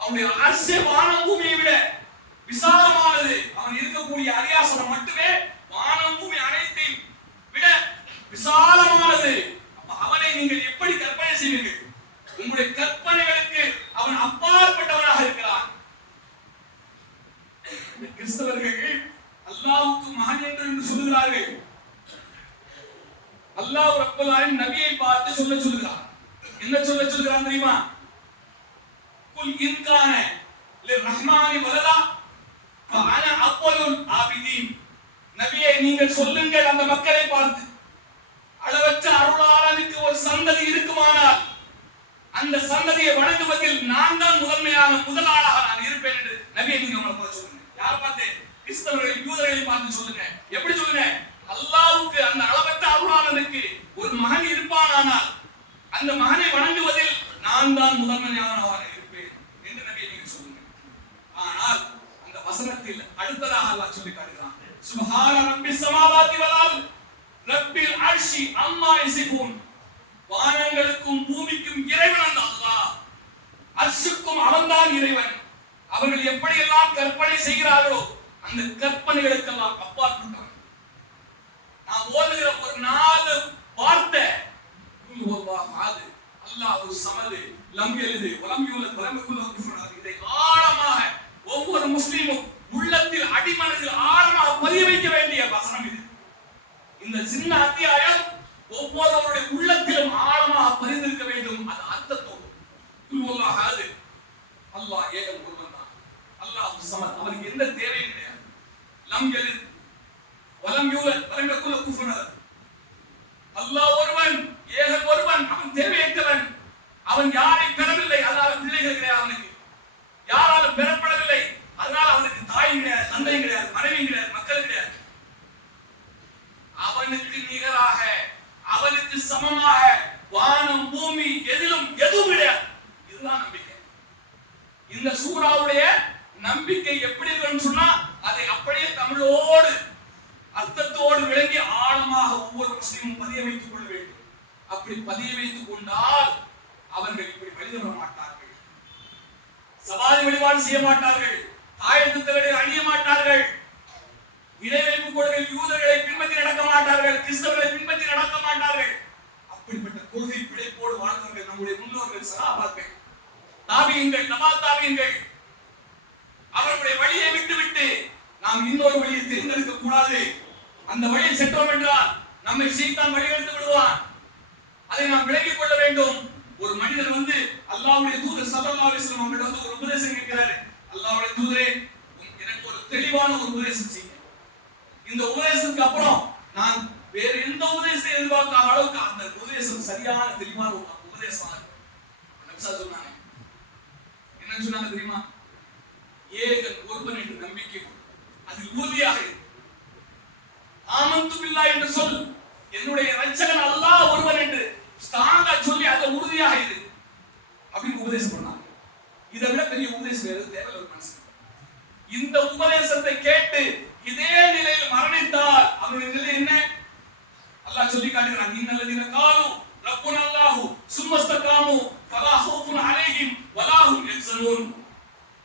அவனுடைய அரசே வானம் பூமியை விட விசாலமானது. அவன் இருக்கக்கூடிய அரியாசனம் மட்டுமே வானம் பூமி அனைத்தையும் விட விசாலமானது. அவனை நீங்கள் எப்படி கற்பனை செய்வீர்கள்? உங்களுடைய கற்பனைகளுக்கு அவன் அப்பாற்பட்டவனாக இருக்கிறான். கிறிஸ்தவர்கள் அல்லாஹ்வுக்கு மகன் என்று சொல்கிறார்கள். அல்லாஹ் ரப்பல் ஆலமீன் நபியை பார்த்து சொல்லுகிறார். என்ன சொல்கிறான் தெரியுமா? குல் இன்கான லிர்ரஹ்மானி வலதா ஃபஅன அவ்வலுல் ஆபிதீன். நபியே நீங்கள் சொல்லுங்கள் அந்த மக்களை பார்த்து, அளவற்ற அருளாளனுக்கு ஒரு சந்ததி இருக்குமானால் அந்த சந்ததியை வணங்குவதில் நான் தான் முதலாளாக நான் இருப்பேன் என்று நபியை நீங்க அவங்களை சொல்லுங்க. யார் பார்த்து? கிறிஸ்தவர்கள், யூதர்களை பார்த்து சொல்லுங்க. எப்படி சொல்லுங்க? அல்லாஹ்வுக்கு அந்த அளவற்ற அருளாளனுக்கு ஒரு மகன் இருப்பானானால் அந்த மகனை வணங்குவதில் நான் தான் முதன்மையானவனாக இருப்பேன் என்று நபியை நீங்க சொல்லுங்க. ஆனால் அந்த வசனத்தில் அடுத்ததாக அல்லாஹ் சொல்லி காட்டுகிறான். சுப்ஹான ரப்பிஸ் ஸமாவாதி வல் அர்த் ரப்பில் அர்ஷி அம்மா யசிஃபூன். வானங்களுக்கும் பூமிக்கும் இறைவன் அந்த அல்லாஹ், அர்ஷுக்கும் அவன்தான் இறைவன். அவர்கள் எப்படியெல்லாம் கற்பனை செய்கிறார்களோ அந்த கற்பனைகளுக்கெல்லாம் அப்பாற்பட்டவன். நான் ஓதுகிற ஒரு 4 வார்த்தை அல்லாஹு ஸமது லம் யலிது வலம் யூலத் வலம் யகுல் லஹு குஃபுவன் அஹத். இதை ஆழமாக ஒவ்வொரு முஸ்லிமும் உள்ளத்தில் அடிமனதில் ஆழமாக பதிய வைக்க வேண்டிய வசனம் இது. இந்த சின்ன அத்தியாயம் ஒவ்வொருவருடைய உள்ளத்திலும் ஆழமாக பதிந்திருக்க வேண்டும். அது அர்த்தத்தோடு அல்லாஹ் அல்லாஹ் ஏகம் ஒருவன் தான். அல்லாஹு ஸமத், அவருக்கு எந்த தேவையும் கிடையாது. லம் யலித் வலம் யூலத் வலம் யகுல் லஹு குஃபுவன் அஹத். அல்லாஹ் ஒருவன், ஏகன் ஒருவன், அவன் தேவையற்றவன். அவன் யாரை பெறவில்லை, அதனால பிள்ளைகள் கிடையாது. அவனுக்கு யாராலும் பெறப்படவில்லை, அதனால அவனுக்கு தாயும் கிடையாது, தந்தையும் கிடையாது, மனைவியும் கிடையாது, மக்கள் கிடையாது. அவனுக்கு நிகராக, அவனுக்கு சமமாக வானம் பூமி எதிலும் எதுவும் கிடையாது. இதுதான் நம்பிக்கை. இந்த சூறாவுடைய நம்பிக்கை எப்படி இருக்குன்னு சொன்னா அதை அப்படியே தமிழோடு அர்த்தத்தோடு விளங்கி ஆழமாக ஒவ்வொரு முஸ்லிமும் பதிய வைத்துக் கொள்ள வேண்டும். அப்படி பதிய வைத்துக் கொண்டால் அவர்கள் இப்படி வழிதவர மாட்டார்கள், சமாதி வழிபாடு செய்ய மாட்டார்கள், ஆயத்தங்களை அணிய மாட்டார்கள், இணை வைப்பு கொள்கை யூதர்களை பின்பற்றி நடக்க மாட்டார்கள், கிறிஸ்தவர்களை பின்பற்றி நடக்க மாட்டார்கள். அப்படிப்பட்ட கொள்கை பிழைப்போடு வாழ்ந்தவர்கள் நம்முடைய முன்னோர்கள், சஹாபாக்கள், தாபியீன்கள், தபா தாபியீன்கள். அவர்களுடைய வழியை விட்டுவிட்டு நாம் இன்னொரு வழியை தேர்ந்தெடுக்க கூடாது. அந்த வழியை சென்றோம் என்றால் நம்மை சைத்தான் வழிகெடுத்து விடுவான். அதை நாம் விளங்கிக் கொள்ள வேண்டும். ஒரு மனிதர் அல்லாஹ்வுடைய தூதர் ஸல்லல்லாஹு அலைஹி வஸல்லம் அவர்கள் ஒரு உபதேசம் கேட்கிறார். அல்லாஹ்வுடைய தூதரே, எனக்கு ஒரு தெளிவான ஒரு உபதேசம் செய்யுங்க. இந்த உபதேசத்துக்கு அப்புறம் நான் வேற எந்த உபதேசத்தை எதிர்பார்க்காத அளவுக்கு அந்த உபதேசம் சரியான தெளிவான உபதேசமாக சொன்னாங்க. என்ன சொன்னாங்க தெரியுமா? ஏகன் ஒருவன் என்று நம்பிக்கை அதில் உறுதியாக ஆமன்து பில்லாஹ் என்று சொல், என்னுடைய இரட்சகன் அல்லாஹ் ஒருவன் என்று ஸ்ட்ராங்கா சொல்லி அதில் உறுதியாக இரு அப்படின்னு உபதேசம் பண்ணாங்க. இதை விட பெரிய உபதேசம் எதுவும் தேவையில்லை ஒரு மனுஷன். இந்த உபதேசத்தை கேட்டு இதே நிலையில் மரணித்தால் அவனுடைய நிலை என்ன? அல்லாஹ் சொல்லி காட்டுகிறான். இன்னல்லதீன காலு ரப்புனா அல்லாஹு சும்மஸ்தகாமு ஃபலா ஹௌஃபுன் அலைஹிம் வலா ஹும் யஹ்சனூன்.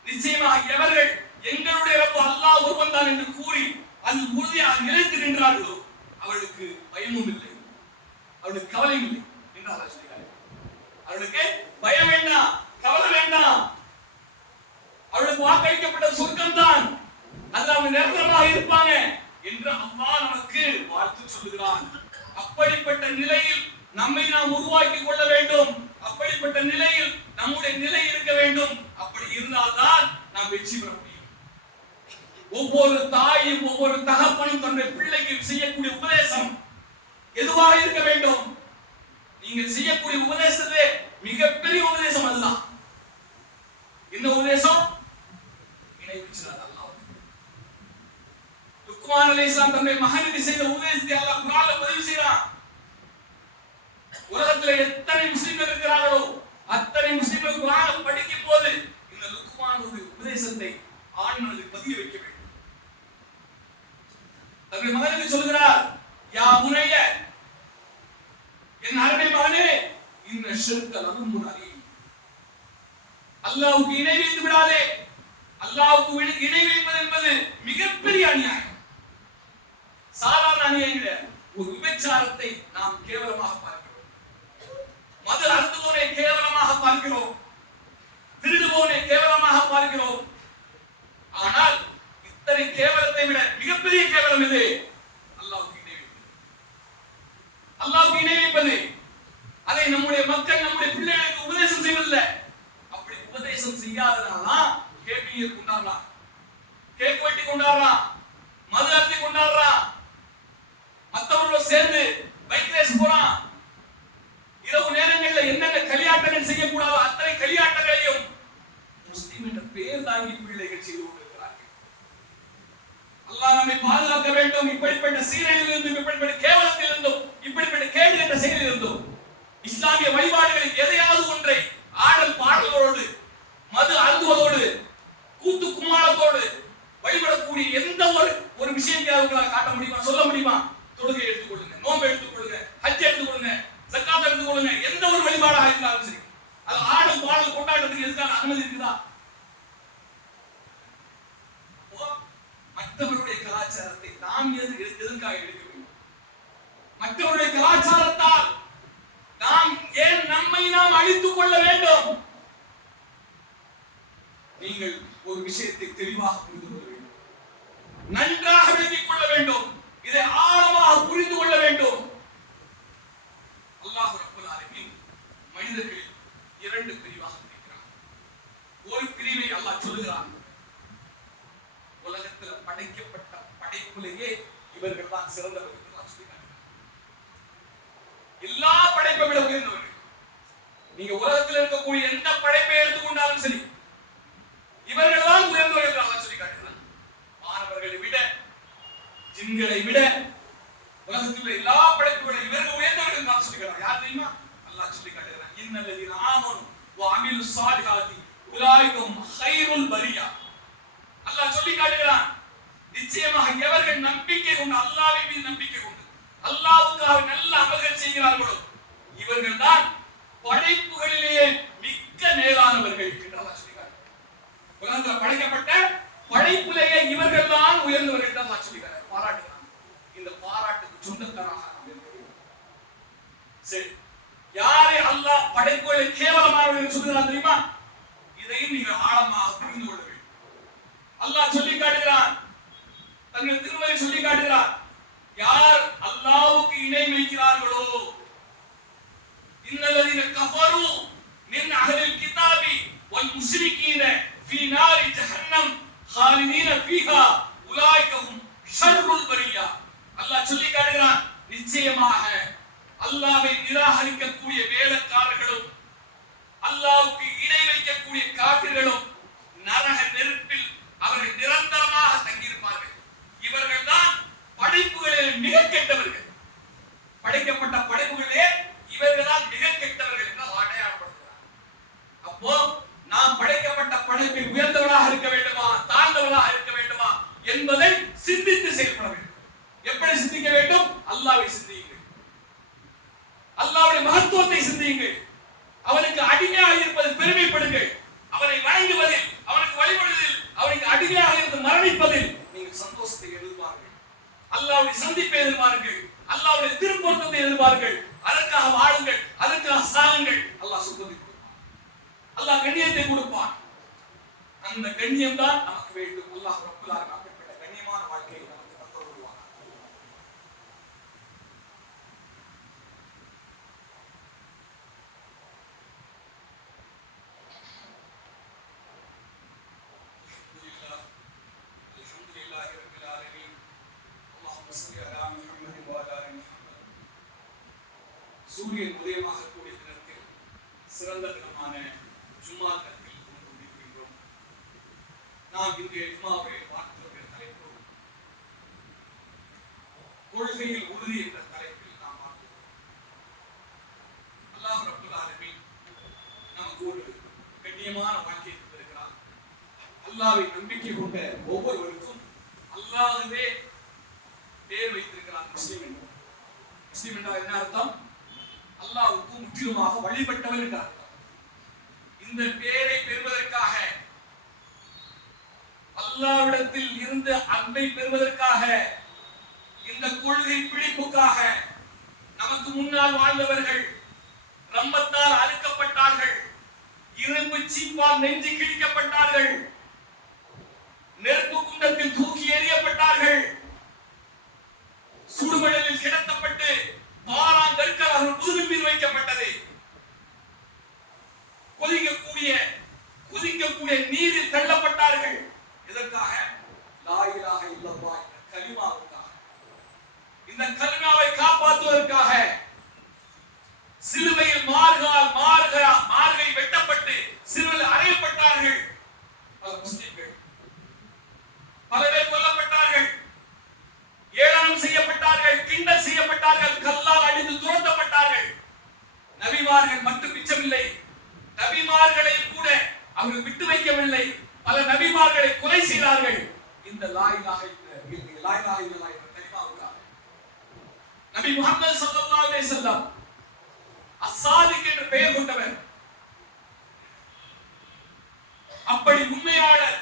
நிச்சயமாக எவர்கள் எங்களுடைய ரப்பு அல்லாஹ் ஒருவன் தான் என்று கூறி அதில் உறுதியாக நிலைத்து நின்றார்களோ அவர்களுக்கு பயமும் இல்லை, அவர்களுக்கு கவலையும் இல்லை என்று அல்லாஹ் சொல்கிறார். அவர்களுக்கு பயம் வேண்டாம், கவலை வேண்டாம். அவர்களுக்கு வாக்களிக்கப்பட்ட சொர்க்கம் தான், அதில் அவங்க நிரந்தரமாக இருப்பாங்க என்று அல்லாஹ் நமக்கு வாழ்த்து சொல்லுகிறான். அப்படிப்பட்ட நிலையில் நம்மை நாம் உருவாக்கி கொள்ள வேண்டும். அப்படிப்பட்ட நிலையில் நம்முடைய நிலை இருக்க வேண்டும். அப்படி இருந்தால்தான் நாம் வெற்றி பெற முடியும். ஒவ்வொரு தாயும் ஒவ்வொரு தகப்பனும் தன்னுடைய பிள்ளைக்கு செய்யக்கூடிய உபதேசம் எதுவாக இருக்க வேண்டும்? நீங்கள் செய்யக்கூடிய உபதேசத்திலே மிகப்பெரிய உபதேசம் அதுதான். இந்த உபதேசம் அறிவிச்சார் அல்லாஹ். லுக்மான் அலைஹிஸ்ஸலாம் தன்னுடைய மகனுக்கு செய்த உபதேசத்தை அல்லாஹ் குர்ஆன்ல பதிவு செய்றான். உலகத்தில் எத்தனை முஸ்லிம்கள் இருக்கிறார்களோ அத்தனை முஸ்லிம்கள் குர்ஆனை படிக்கும் போது இந்த லுக்மானுடைய உபதேசத்தை ஆண் மனதில் பதிய வைக்க வேண்டும். தன்னுடைய மகனுக்கு சொல்கிறார், யா புனைய, என் அருமை மகனே, இன்ன ஷிர்க லதும்முன் அலீம். அல்லாஹ்வுக்கு இணை வைத்து விடாதே. அல்லாஹ்வுக்கு இணை வைப்பது என்பது மிகப்பெரிய அநியாயம். சாதாரண அநியாயம் கிடையாது. ஒரு விபச்சாரத்தை நாம் கேவலமாக பார்க்கிறோம். மது அருந்துவோனை கேவலமாக பார்க்கிறோம். திருடுவோனை கேவலமாக பார்க்கிறோம். ஆனால் இத்தனை கேவலத்தை விட மிகப்பெரிய கேவலம் எது? அல்லாஹ்வுக்கு இணை வைப்பது. அல்லாஹ்வுக்கு இணை வைப்பது. அதை நம்முடைய மக்கள் நம்முடைய பிள்ளைகளுக்கு உபதேசம் செய்வதில்லை. அப்படி உபதேசம் செய்யாதனால கேபியை கொண்டாடுறான், கேக் வெட்டி கொண்டாடுறான், மது அருந்தி கொண்டாடுறான், மற்றவர்களோடு சேர்ந்து பைக் ரேஸ் போறான். இரவு நேரங்களில் என்னென்ன களியாட்டங்கள் செய்யக்கூடாதோ அத்தனை களியாட்டங்களையும் முஸ்லிம் என்ற பெயர் தாங்கி பிள்ளைகள் செய்து கொண்டிருக்கிறார்கள். அல்லாஹ் நம்மை பாதுகாக்க வேண்டும். இப்படிப்பட்ட சீரழிவிலிருந்தும், இப்படிப்பட்ட கேவலத்திலிருந்தும், இப்படிப்பட்ட கேடு என்ற செயலிலிருந்தும் இஸ்லாமிய வழிபாடுகளில் எதையாவது ஒன்றை ஆடல் பாடலோடு, மது அருந்துவதோடு, கூத்து கும்மாளத்தோடு வழிபடக்கூடிய எந்த ஒரு விஷயத்தை அவங்களால் காட்ட முடியுமா, சொல்ல முடியுமா? தொழுகை எடுத்துக்கொள்ளுங்க, நோன்பு எடுத்துக்கொள்ளுங்க, ஹஜ் எடுத்துக்கொள்ளுங்க, ஜக்காத் எடுத்துக்கொள்ளுங்க, எந்த ஒரு வழிபாடாக இருந்தாலும் சரி, அது ஆடல் பாடல் கொண்டாடுறதுக்கு எதுக்கான அனுமதி இருக்குதா? மற்றவருடைய கலாச்சாரத்தை நாம் எதற்காக எடுக்க வேண்டும்? மற்றவருடைய கலாச்சாரத்தால் நாம் ஏன் நம்மை நாம் அழித்துக் கொள்ள வேண்டும்? நீங்கள் ஒரு விஷயத்தை தெளிவாக புரிந்து கொள்ள வேண்டும், நன்றாக விளங்கிக் கொள்ள வேண்டும், இதை ஆழமாக புரிந்து கொள்ள வேண்டும். அல்லாஹ் ரப்பல் ஆலமீன் மனிதர்களில் இரண்டு பிரிவாக பிரிக்கிறான். ஒரு பிரிவை அல்லாஹ் சொல்லுகிறான், உலகத்தில் படைக்கப்பட்ட படைப்பிலேயே இவர்கள் தான் சிறந்தவர்கள். எல்லா படைப்பை விட உயர்ந்தவர்கள். நீங்க உலகத்தில் இருக்கக்கூடிய எந்த படைப்பை எடுத்துக்கொண்டாலும் சரி, இவர்கள் தான் உயர்ந்தவர்கள் அல்லாஹ் சொல்லி காட்டுகிறான். மாணவர்களை விட, ஜின்களை விட, உலகத்தில் எல்லா படைப்புகளை இவர்கள் உயர்ந்தவர்கள் தான் சொல்லி காட்டுறான். யார் தெரியுமா? அல்லாஹ் சொல்லி காட்டுகிறான், இன்னல்லதீன ஆமனு வ அமிலுஸ் ஸாலிஹாத்தி உலாயிகும் கைருல் பரியா. அல்லாஹ் சொல்லி காட்டுகிறான், நிச்சயமாக எவர்கள் நம்பிக்கை கொண்டு, அல்லாஹ்வின் மீது நம்பிக்கை கொண்டு அல்லாஹ்வுக்காக நல்ல அமல்கள் செய்கிறார்களோ இவர்கள் தான் படைப்புகளிலேயே மிக்க மேலானவர்கள் என்று அல்லாஹ் சொல்லி காட்டுகிறான். உலகத்தில் படைக்கப்பட்ட படைப்பிலேயே இவர்கள் தான் உயர்ந்தவர்கள் என்று அல்லாஹ் சொல்லி பாராட்டுகிறான். இந்த பாராட்டுக்கு சொந்தக்காரராக நாம் இருக்கிறோம். சரி, யாரை அல்லாஹ் படைப்புகளை கேவலமானவர்கள் என்று சொல்கிறான் தெரியுமா? இதையும் நீங்கள் ஆழமாக புரிந்து கொள்ள வேண்டும். அல்லாஹ் சொல்லி காட்டுகிறான், தன்னுடைய திருமலை சொல்லி காட்டுகிறான், யார் அல்லாஹ்வுக்கு இணை வைக்கிறார்களோ, இன்னல்லதீன கஃபரு மின் அஹ்லில் கிதாபி வல் முஷ்ரிகீன ஃபீ நாரி ஜஹன்னம் ஹாலிதீன ஃபீஹா உலாயிகஹும் ஷர்ருல் பரியா. அல்லாஹ் சொல்லி காட்டுகிறான், நிச்சயமாக அல்லாஹ்வை நிராகரிக்கக்கூடிய வேதக்காரர்களும் அல்லாஹ்வுக்கு இணை வைக்கக்கூடிய காஃபிர்களும் நரக நெருப்பில் அவர்கள் நிரந்தரமாக தங்கியிருப்பார்கள். இவர்கள் தான் படைப்புகளில் மிக கெட்டவர்கள். படைக்கப்பட்ட படைப்புகளிலே இவர்கள் தான் மிக கெட்டவர்கள் என்று அடையாளப்படுத்துகிறார். அப்போ நாம் படைக்கப்பட்ட படைப்பில் உயர்ந்தவராக இருக்க வேண்டுமா, தாழ்ந்தவராக இருக்க வேண்டுமா என்பதை சிந்தித்து செயல்பட வேண்டும். எப்படி சிந்திக்க வேண்டும்? அல்லாஹ்வை சிந்தியுங்கள், அல்லாஹ்வுடைய மகத்துவத்தை சிந்தியுங்கள், அவனுக்கு அடிமையாக இருப்பதில் பெருமைப்படுங்கள், அவனை வணங்குவதில், அவனுக்கு வழிபடுவதில், அவனுக்கு அடிமையாக இருந்து மரணிப்பதில் நீங்கள் சந்தோஷத்தை எதிர்பார்கள், அல்லாஹ்வுடைய சந்திப்பை எதிர்பார்கள், அல்லாஹ்வுடைய திருப்பொருத்தத்தை எதிர்பார்கள். அதற்காக வாழுங்கள், அதற்காக சாகுங்கள். அல்லாஹ் சுத்தத்தை கொடுப்பான், அல்லாஹ் கண்ணியத்தை கொடுப்பான். அந்த கண்ணியம் தான் நமக்கு வேண்டும். அல்லாஹ் ரப்பல் ஆலமீன் அப்படிப்பட்ட கண்ணியமான வாழ்க்கையை நமக்கு தந்தருள்வான். சூரியன் உதயமாகக்கூடிய தினத்தில் சிறந்த தினமான ஜும்மா தினத்தில் கொண்டிருக்கின்றோம். நாம் இன்றைய ஜும்மாவை பார்க்கிற தலைப்பு கொள்கையில் உறுதி என்ற தலைப்பில் நாம் பார்க்கிறோம். அல்லாஹ் ரப்பல் ஆலமீன் நமக்கு ஒரு கண்ணியமான வாழ்க்கையை தந்திருக்கிறார். அல்லாஹ்வை நம்பிக்கை கொண்ட ஒவ்வொருவருக்கும் அல்லாஹ்வே பேர் வைத்திருக்கிறார் முஸ்லிம் என்று. முஸ்லிம் என்றால் என்ன அர்த்தம்? அல்லாஹ்வுக்கு முற்றிலுமாக வழிபட்டவர் என்ற அர்த்தம். இந்த பேரை பெறுவதற்காக, அல்லாஹ்விடத்தில் இருந்து அன்பை பெறுவதற்காக, இந்த கொள்கை பிடிப்புக்காக நமக்கு முன்னால் வாழ்ந்தவர்கள் ரம்பத்தால் அறுக்கப்பட்டார்கள், இரும்பு சீப்பால் நெஞ்சு கிழிக்கப்பட்டார்கள், நெருப்பு குண்டத்தில் தூக்கி எறியப்பட்டார்கள், சுடுமணலில் கிடத்தப்பட்டு பாராங்கற்கள் அவர்கள் முதுகில் மீது வைக்கப்பட்டது, குதிக்கக்கூடிய நீரில் தள்ளப்பட்டார்கள். இதற்காக லா இலாஹ இல்லல்லாஹ் என்ற கலிமாவுக்காக, இந்த கலிமாவை காப்பாற்றுவதற்காக சிலுவையில் மார்கை வெட்டப்பட்டு சிலுவையில் அறையப்பட்டார்கள். பல முஸ்லிம்கள், பல பேர் கொல்லப்பட்டார்கள், ஏளனம் செய்யப்பட்டார்கள், கிண்டல் செய்யப்பட்டார்கள், கல்லால் அடித்து துரத்தப்பட்டார்கள். நபிமார்கள் மட்டும் மிச்சமில்லை, நபிமார்களை கூட அவர்கள் விட்டு வைக்கவில்லை, பல நபிமார்களை கொலை செய்தார்கள். இந்த லா இலாஹ இல்லல்லாஹ் என்ற கலிமாவுக்காக நபி முஹம்மது ஸல்லல்லாஹு அலைஹி வஸல்லம் அஸ்ஸாதிக் என்ற பெயர் கொண்டவர். அப்படி உண்மையாளர்,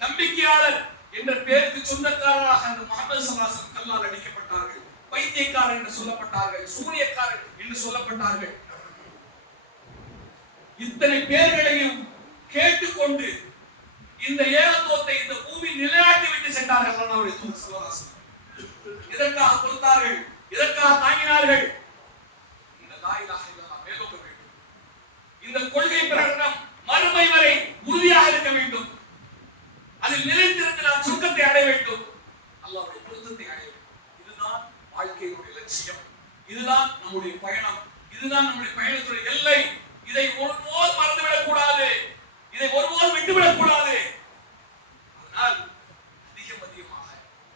நம்பிக்கையாளர் என்ற பெயருக்கு சொந்தக்காரராக அந்த முஹம்மது ஸல்லல்லாஹு அலைஹி வஸல்லம் கல்லால் அடிக்கப்பட்டார்கள். பைத்தியக்காரர் என்று சொல்லப்பட்டார்கள், சூனியக்காரர் என்று சொல்லப்பட்டார்கள். இத்தனை பேர்களையும் கேட்டுக்கொண்டு இந்த ஏகத்துவத்தை இந்த பூமி நிலைநாட்டி விட்டு சென்றார்கள். அல்லாஹ்வுடைய தூதர் ஸல்லல்லாஹு அலைஹி வஸல்லம் இதற்காக கொடுத்தார்கள், இதற்காக தாங்கினார்கள். இந்த லா இலாஹ இல்லல்லாஹ் மேலோங்க வேண்டும், இந்த கொள்கை பிரகடனம் மறுமை வரை உறுதியாக இருக்க வேண்டும், அதில் நிலைத்திருந்து நாம் சுருக்கத்தை அடைய வேண்டும், அல்லாஹ்வுடைய பொருத்தத்தை அடைய வேண்டும். இதுதான் வாழ்க்கையினுடைய லட்சியம், இதுதான் நம்முடைய பயணம், இதுதான் நம்முடைய பயணத்துடைய எல்லை. இதை ஒருபோதும் மறந்துவிடக் கூடாது, இதை ஒருபோதும் விட்டுவிடக் கூடாது. அதனால் அதிகமாக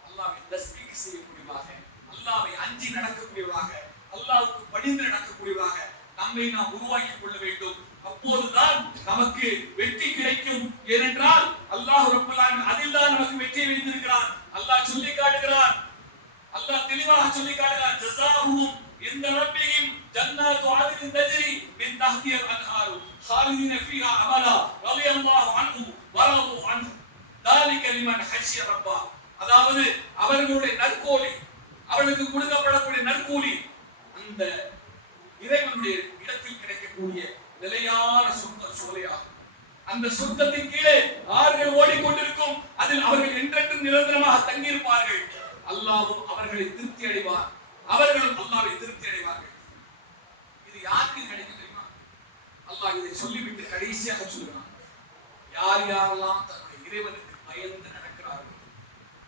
அல்லாஹ்வை தஸ்பீஹ் செய்யக்கூடியவராக, அல்லாஹ்வை அஞ்சி நடக்கக்கூடியவராக, அல்லாஹ்வுக்கு பணிந்து நடக்கக்கூடியவராக நம்மை நாம் உருவாக்கிக் கொள்ள வேண்டும். அப்போதுதான் நமக்கு வெற்றி கிடைக்கும். ஏனென்றால் அல்லாஹ் ரப்பல் ஆலமீன் அதில் தான் நமக்கு வெற்றியை வைத்திருக்கிறான். அல்லாஹ் சொல்லி காட்டுகிறான், அல்லாஹ் தெளிவாக சொல்லி காட்டுகிறான், ஜஸாஹும் இந்த ரப்பிஹிம் ஜன்னத்து அத்னின் தஜ்ரி மின் தஹ்திஹா அன்ஹார் خالدين فيها أبدا رضي الله عنه ورضوا عنه ذلك لمن خشي ربه. அதாவது அவர்களுடைய நற்கூலி, அவர்களுக்கு கொடுக்கப்படக்கூடிய நற்கூலி அந்த இறைவனுடைய இடத்தில் கிடைக்கக்கூடிய நிலையான சொர்க்க சுவையாகும். அந்த சொர்க்கத்தின் கீழே ஆறுகள் ஓடிக்கொண்டிருக்கும், அதில் அவர்கள் என்றென்றும் நிரந்தரமாக தங்கியிருப்பார்கள். அல்லாஹ்வும் அவர்களை திருப்தி அடைவார், அவர்களும் அல்லாஹ்வை திருப்தி அடைவார்கள். இது யாருக்கு கிடைக்கும் தெரியுமா? அல்லாஹ் இதை சொல்லிவிட்டு கடைசியாக சொல்கிறான், யார் யாரெல்லாம் தன்னுடைய இறைவனுக்கு பயந்து நடக்கிறார்கள்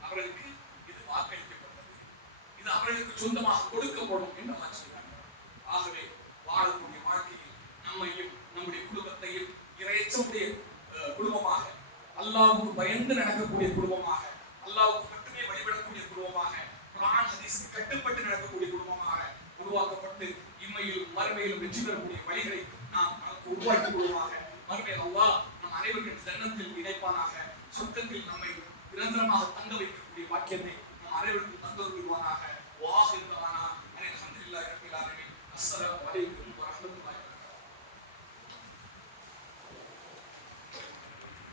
அவர்களுக்கு இது வாக்களிக்கப்பட்டது, இது அவர்களுக்கு சொந்தமாக கொடுக்கப்படும் என்று அல்லாஹ் சொல்கிறார். ஆகவே வாழக்கூடிய வாழ்க்கையில் நம்மையும் நம்முடைய குடும்பத்தையும் இறையச்சமுடைய குடும்பமாக, அல்லாஹ்வுக்கு பயந்து நடக்கக்கூடிய குடும்பமாக, அல்லாஹ்வுக்கு மட்டுமே வழிபடக்கூடிய குடும்பமாக, குர்ஆன் ஹதீஸ்க்கு கட்டுப்பட்டு நடக்கக்கூடிய குடும்பமாக உருவாக்கப்பட்டு இம்மையிலும் மறுமையிலும் வெற்றி பெறக்கூடிய வழிகளை நாம் உருவாக்கிக் கொள்வாக. மறுமையில் அல்லாஹ் நம் அனைவரின் ஜன்னத்தில் இணைப்பானாக, சொர்க்கத்தில் நம்மை நிரந்தரமாக தங்க வைக்கக்கூடிய வாக்கியத்தை நம் அனைவருக்கும் தந்து வருவானாக. வாஹிர் தவானா அல்ஹம்துலில்லாஹி ரப்பில் ஆலமீன். அஸ்ஸலாமு அலைக்கும்.